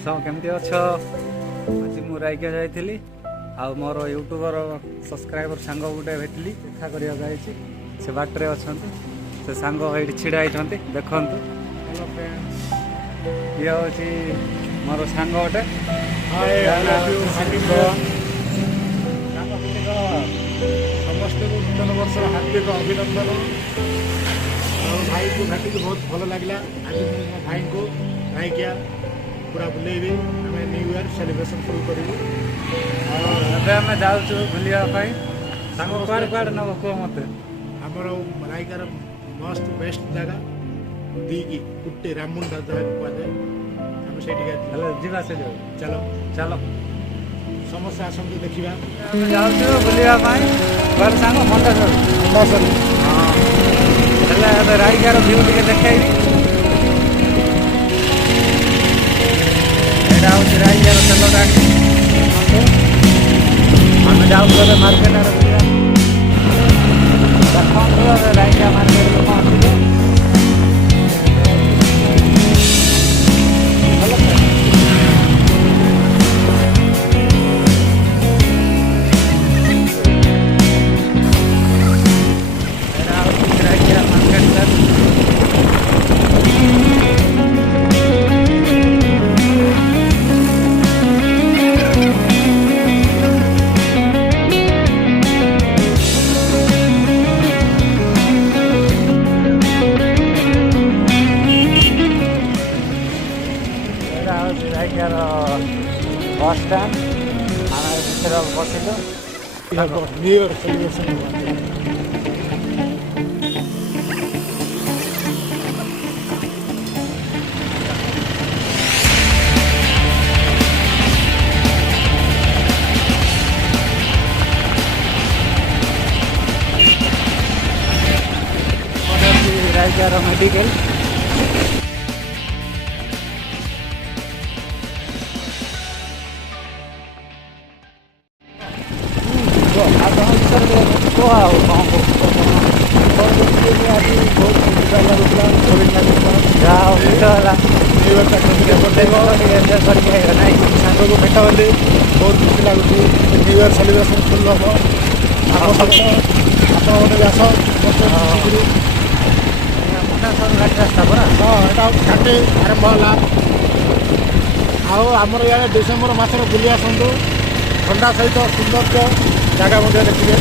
केमती अच्छ आज मु रायका जाइली आ मोर यूट्यूबर सब्सक्राइबर सांग गोटे भेटली देखा करिया जाइछि से बाटरे अछंती से सांग एठी छिड़ा आइछंती देखंतु हेलो फ्रेंड्स ये होछि मोर सांग गोटे हाय आई लव यू हैप्पी समस्त को नूतन वर्ष हार्दिक अभिनंदन और भाई को भेटी बहुत भल लगला आज मो भाई को रायका पूरा बुलेबी आम न्यू ईयर सेलिब्रेशन शुरू करूँ ଏବେ ଆମେ ଯାଉଛୁ ବୁଲିବା ପାଇଁ ସାଙ୍ଗ କୁଆଡ଼େ କୁଆଡ଼େ ନେବ କୁହ ମୋତେ आमर रायकार मस्त बेस्ट जगह दीकी कुट्टे राममुंडा जगह कहुए आम से ହେଲେ ଯିବା ସେ ଯାଉ चलो ଚାଲ समस्त आसतु देखा ଆମେ ଯାଉଛୁ ବୁଲିବା ପାଇଁ କୁଆଡ଼େ ସାଙ୍ଗ ମଣ୍ଡେଶ୍ୱର ହଁ ହେଲେ ଏବେ ରାଇକାର ଭିଉ ଟିକେ ଦେଖେଇବି ଏଇଟା ହେଉଛି ରାଇକାର ତେଲ ଟାଙ୍କି ଆମେ ଯାଉଛୁ ଏବେ ମାର୍କେଟ ଆଡ଼େ ବୁଲିବା ଦେଖନ୍ତୁ ଏବେ ରାଇକା ମାର୍କେଟରେ ପହଞ୍ଚିଲୁ बस स्टैंड आम भर बसिलु न्यू ईयर सेलिब्रेशन रायकार मेडिकल सांग को भेट गली बहुत खुशी लगुच न्यू ईयर सेलिब्रेशन फुल हम आप गोटे व्यास हाँ यहाँ घाटे आरंभ है आमर इे डिसेम्बर मसर बुली आसतु ठंडा सहित सौंदर्य जगह देखिए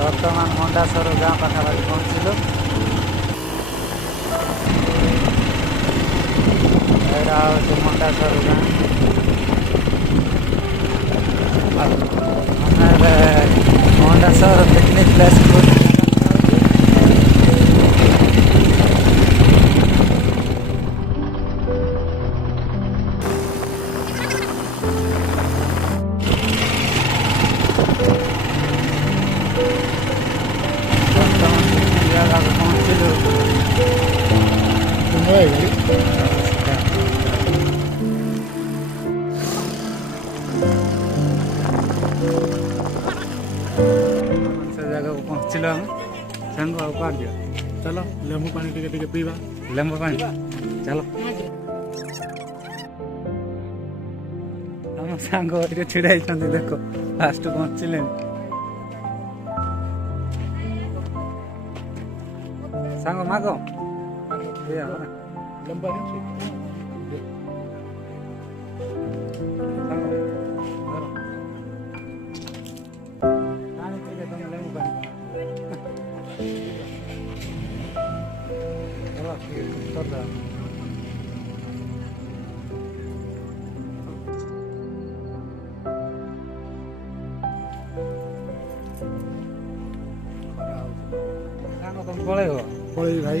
बर्तमान मंडासर गाँव पाखापाखि पहुँचलु एटा हूँ मंडासर गाँव मंडासर पिकनिक प्लेस से जगह को पहुँचल आम सांग आड़ दिया चलो लेंबू पानी टिके पीवा लेंबू पानी चलो आम सांग टे छिड़ा देख फास्ट पहुँचले सांग माग लेंबू पानी पलैब पलैबी भाई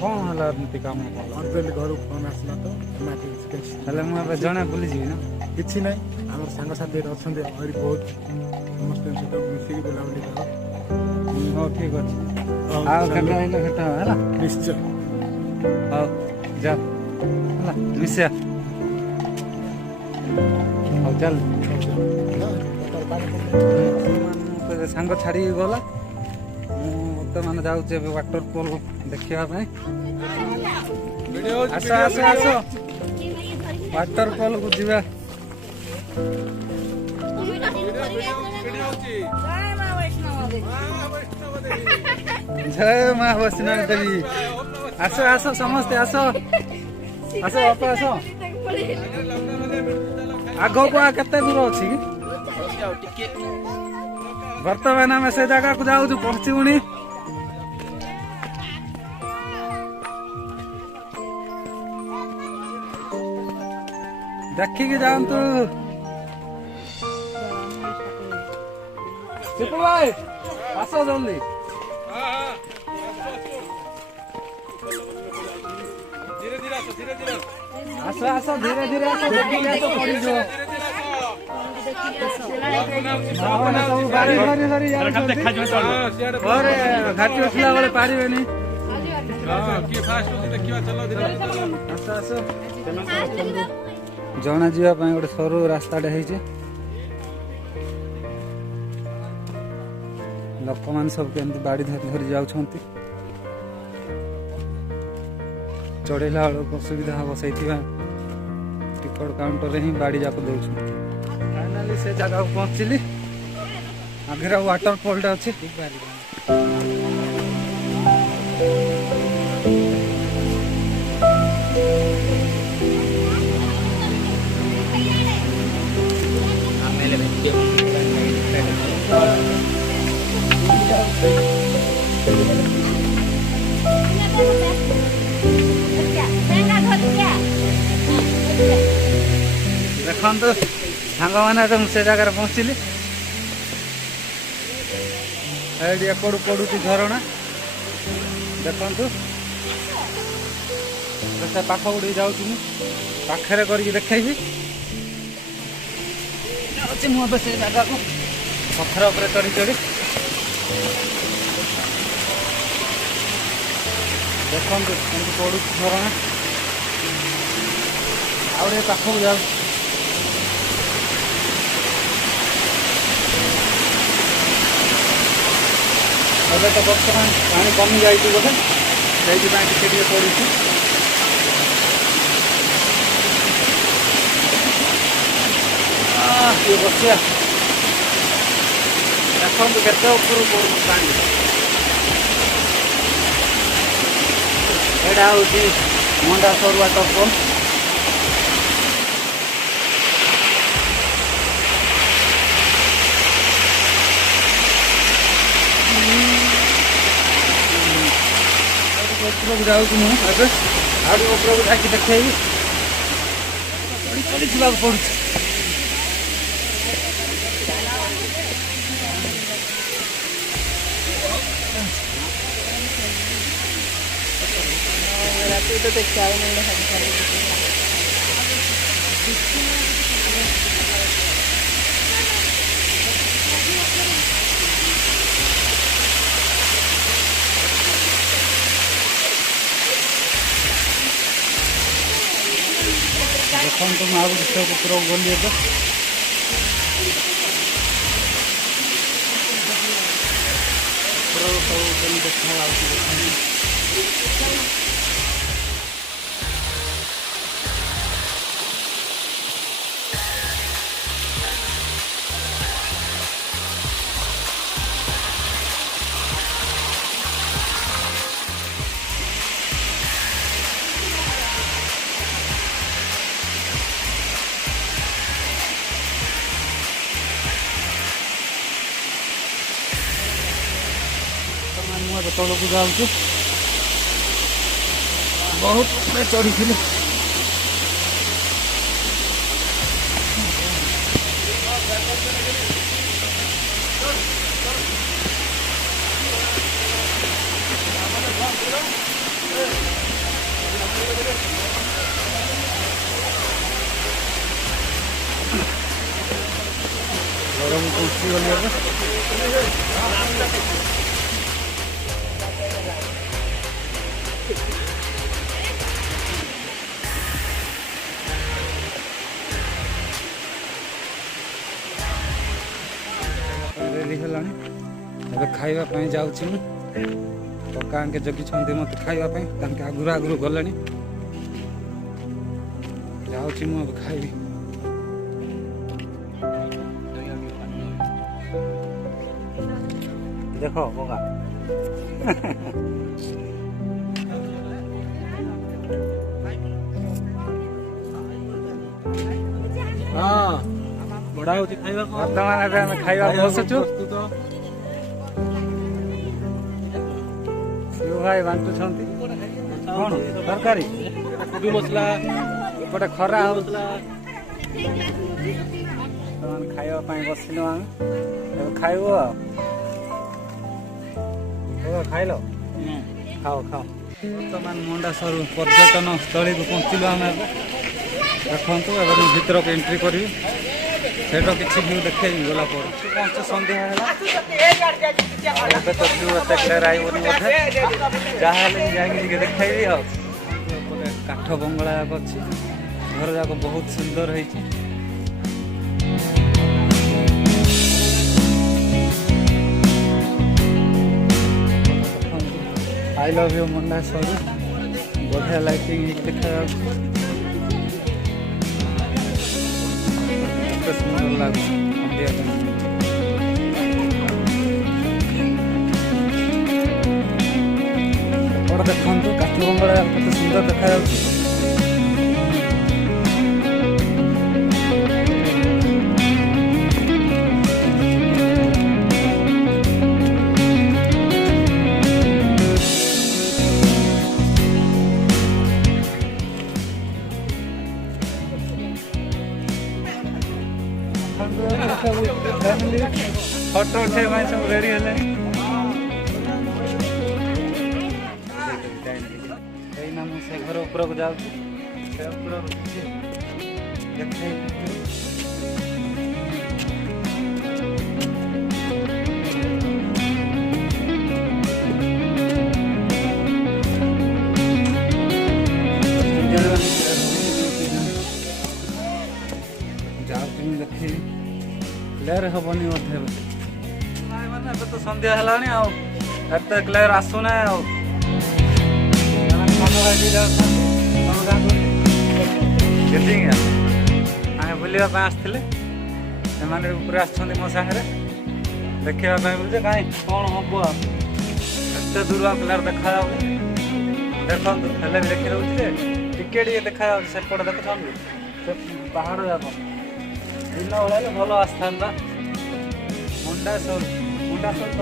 କ'ଣ ହେଲା ଏମିତି କାମ କ'ଣ ଅର୍ଜେଣ୍ଟ ଘରୁ ଫୋନ୍ ଆସିଲା ତ ଏମର୍ଜେନ୍ସି କେସ୍। ହେଲେ ମୁଁ ଏବେ ଜଣେ ବୁଲିଯିବି ନା କିଛି ନାହିଁ, ଆମର ସାଙ୍ଗସାଥି ଏଠି ଅଛନ୍ତି ଆହୁରି ବହୁତ, ସମସ୍ତଙ୍କ ସହିତ ମିଶିକି ବୁଲାବୁଲି କର। ହଉ ଠିକ୍ ଅଛି। ହଉ, ଆଉ ଚାଲୁ। କେବେ ହେଲେ ଭେଟ ହବା ହେଲା। ନିଶ୍ଚୟ। ହଉ ଯାଅ ହେଲା ମିଶିବା। ହଉ ଚାଲ। ମୋତେ ସାଙ୍ଗ ଛାଡ଼ିକି ଗଲା, ମୁଁ ବର୍ତ୍ତମାନ ଯାଉଛି ଏବେ ୱାଟର ପଲ୍ ଦେଖିବା ପାଇଁ। ଆସ ଆସ ଆସ ୱାଟର ପଲ୍କୁ ଯିବା। ଜୟ ମା ବୈଷ୍ଣବ ଦେବୀ। ଆସ ଆସ ସମସ୍ତେ ଆସ ଆସ ବାପା ଆସ। ଆଗକୁ କେତେ ଦୂର ଅଛି କି? ବର୍ତ୍ତମାନ ଆମେ ସେ ଜାଗାକୁ ଯାଉଛୁ, ପହଞ୍ଚିବୁଣି। ଦେଖିକି ଯାଆନ୍ତୁ। ଚିକୁ ଭାଇ ଆସ ଜଲ୍ଦି। ଆସ ଆସ ଧୀରେ ଧୀରେ ଆସ, ଦେଖିକି ଆସ ପଡ଼ିଯିବ। ସବୁ ବାଡ଼ି ଧରି ଧରି ଯାଉଛନ୍ତି। ଘରେ ଘାଟି ଉଠିଲା ବେଳେ ପାରିବେନି। ଆସ ଆସ। ଜଣା ଯିବା ପାଇଁ ଗୋଟେ ସରୁ ରାସ୍ତାଟେ ହେଇଛି। ଲୋକମାନେ ସବୁ କେମିତି ବାଡ଼ି ଧରି ଧରି ଯାଉଛନ୍ତି। ଚଢ଼େଇଲା ବେଳକୁ ଅସୁବିଧା ହେବ, ସେଇଥିପାଇଁ ଟିକଟ କାଉଣ୍ଟରରେ ହିଁ ବାଡ଼ି ଯାକ ଦେଉଛନ୍ତି। ଫାଇନାଲି ସେ ଜାଗାକୁ ପହଞ୍ଚିଲି। ଆଗରେ ୱାଟର ଫଲ୍ଟା ଅଛି। ଦେଖନ୍ତୁ ସାଙ୍ଗମାନେ, ମୁଁ ସେ ଜାଗାରେ ପହଞ୍ଚିଲି। ଏଇଠି ଏପଟୁ ପଡ଼ୁଛି ଝରଣା, ଦେଖନ୍ତୁ। ସେ ପାଖକୁ ଟିକେ ଯାଉଛି, ମୁଁ ପାଖରେ କରିକି ଦେଖେଇବି। ଯାଉଛି ମୁଁ ଏବେ ସେ ଜାଗାକୁ, ପଥର ଉପରେ ଚଢ଼ି ଚଢ଼ି। ଦେଖନ୍ତୁ କେମିତି ପଡ଼ୁଛି ଝରଣା। ଆଉ ଟିକେ ପାଖକୁ ଯାଉଛି। ଏବେ ତ ବର୍ତ୍ତମାନ ପାଣି କମି ଯାଇଛି ବୋଧେ, ସେଇଥିପାଇଁ ଟିକେ ଟିକେ ପଡ଼ୁଛି। ଟିକେ ବସିବା। ଦେଖନ୍ତୁ କେତେ ଉପରୁ ପଡ଼ୁଛି ପାଣି। ଏଇଟା ହେଉଛି ମଣ୍ଡାସର ୱାଟର ଫଲ୍। ଉପରକୁ ଯାଉଛି ମୁଁ ଏବେ, ଆଉ ଟିକେ ଉପରକୁ ଯାଇକି ଦେଖେଇବି। ଚଢ଼ି ଯିବାକୁ ପଡୁଛି। ଦେଖନ୍ତୁ ମୁଁ ଆଉ ଗୋଟେ ଉପରକୁ ଗଲି ଏବେ। ଉପରକୁ ସବୁ କେମିତି ଦେଖାଯାଉଛି ଦେଖନ୍ତୁ। ମୁଁ ଏବେ ତଳକୁ ଯାଉଛି। ବହୁତ ଚଢ଼ିଥିଲି। ମୁଁ ପହଞ୍ଚିଗଲି ଏବେ। ରେଡି ହେଲାଣି, ଏବେ ଖାଇବା ପାଇଁ ଯାଉଛି ମୁଁ। କକା ଆଙ୍କେ ଜଗିଛନ୍ତି ମୋତେ ଖାଇବା ପାଇଁ, ତାଙ୍କେ ଆଗରୁ ଆଗରୁ ଗଲେଣି। ଯାଉଛି ମୁଁ ଏବେ ଖାଇବି। ଦେଖ କକା ହଁ ବଢା ହଉଛି ଖାଇବାକୁ। ବର୍ତ୍ତମାନ ଏବେ ଆମେ ଖାଇବାକୁ ବସୁଛୁ। ଶିବ ଭାଇ ବାଣ୍ଟୁଛନ୍ତି କଣ ତରକାରୀ, କୋବି ମସଲା, ଏପଟେ ଖରା ହଉଥିଲା। ବର୍ତ୍ତମାନ ଖାଇବା ପାଇଁ ବସିଲୁ ଆମେ, ଏବେ ଖାଇବୁ ଆଉ। ଖାଇଲ ଖାଅ ଖାଅ। ବର୍ତ୍ତମାନ ମଣ୍ଡାସରୁ ପର୍ଯ୍ୟଟନ ସ୍ଥଳୀକୁ ପହଞ୍ଚିଲୁ ଆମେ ଏବେ। ଦେଖନ୍ତୁ ଏବେ ମୁଁ ଭିତରକୁ ଏଣ୍ଟ୍ରି କରିବି, ସେଇଟା କିଛି ଭିଉ ଦେଖେଇବି ଗଲା ପରେ। ପହଞ୍ଚୁ ସନ୍ଧ୍ୟା ହେଲା, ଏବେ ତ ଭିଉ ଏତେ କ୍ଲିୟର ଆଇବନି ବୋଧେ, ଯାହା ହେଲେ ବି ଯାଇକି ଟିକେ ଦେଖେଇବି ଆଉ। ଗୋଟେ କାଠ ବଙ୍ଗଳା ଯାକ ଅଛି, ଘର ଯାକ ବହୁତ ସୁନ୍ଦର ହେଇଛି। ଆଇ ଲଭ୍ ୟୁ ମଣ୍ଡାସରୁ, ବଢ଼ିଆ ଲାଇଟିଂ ହେଇକି ଦେଖାଯାଉଛି। କେତେ ସୁନ୍ଦର ଲାଗୁଛି ସନ୍ଧ୍ୟା ପାଇଁ। ଏପଟେ ଦେଖନ୍ତୁ କାଠ ବଙ୍ଗଳା କେତେ ସୁନ୍ଦର ଦେଖାଯାଉଛି। ଫଟୋ ଉଠେଇବା ପାଇଁ ସବୁ ରେଡି ହେଲେଣି। ଏଇନା ମୁଁ ସେ ଘର ଉପରକୁ ଯାଉଛି, ସେ ଉପରକୁ ଦେଖେଇ ଯାଉଛି ମୁଁ ଦେଖେଇବି। କ୍ଲିୟର ହବନି ବୋଧେ ଏବେ, ମାନେ ଏବେ ତ ସନ୍ଧ୍ୟା ହେଲାଣି ଆଉ ଏତେ କ୍ଲିୟର ଆସୁନାହିଁ ଆଉ। ଆମେ ବୁଲିବା ପାଇଁ ଆସିଥିଲେ, ସେମାନେ ଉପରେ ଆସିଛନ୍ତି ମୋ ସାଙ୍ଗରେ ଦେଖିବା ପାଇଁ ବୋଲି ଯେ କାହିଁ କ'ଣ ହବ ଆଉ। ଏତେ ଦୂର କ୍ଲିୟର ଦେଖାଯାଉନି, ଦେଖନ୍ତୁ ହେଲେ ବି ଦେଖିଦେଉଛି ଯେ ଟିକେ ଟିକେ ଦେଖାଯାଉଛି। ସେପଟେ ଦେଖୁଛନ୍ତି ସେ ପାହାଡ଼ ଯାକ, ଦିନ ବେଳେ ଭଲ ଆସିଥାନ୍ତା। ମଣ୍ଡାସର ତ